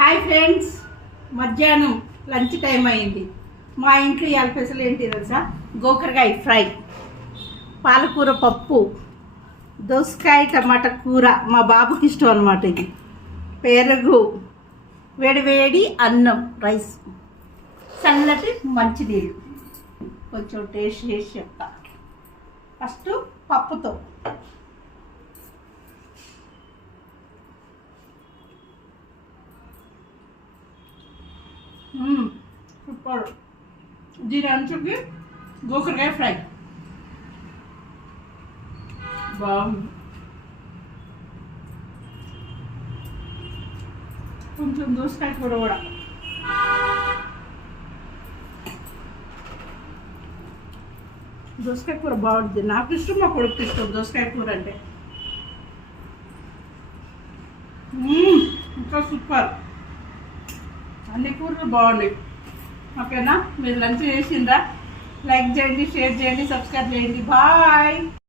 Hi friends, మధ్యాహ్నం lunch time అయింది. మా ఇంట్లో ఇవాళ స్పెషల్ ఏంటి తెలుసా? గోకరకాయ ఫ్రై, పాలకూర పప్పు, దోసకాయ టమాటా కూర. మా బాబుకి ఇష్టం అనమాట ఇది. పెరుగు, వేడివేడి అన్నం, రైస్, చల్లటి మంచినీళ్ళు. కొంచెం టేస్ట్ చేసి చెప్తా. ఫస్ట్ పప్పుతో సూపర్. దీని అంచుకి గోకరకాయ ఫ్రై బాగుంది. కొంచెం దోసకాయ కూర కూడా. దోసకాయ కూర బాగుంటుంది. నాకు ఇష్టం, మా కొడుకు ఇష్టం దోసకాయ కూర అంటే. ఇంకా సూపర్. అన్ని కూరలు బాగున్నాయి. ఓకేనా? మీరు లంచ్ చేసిందా? లైక్ చేయండి, షేర్ చేయండి, సబ్స్క్రైబ్ చేయండి. బాయ్.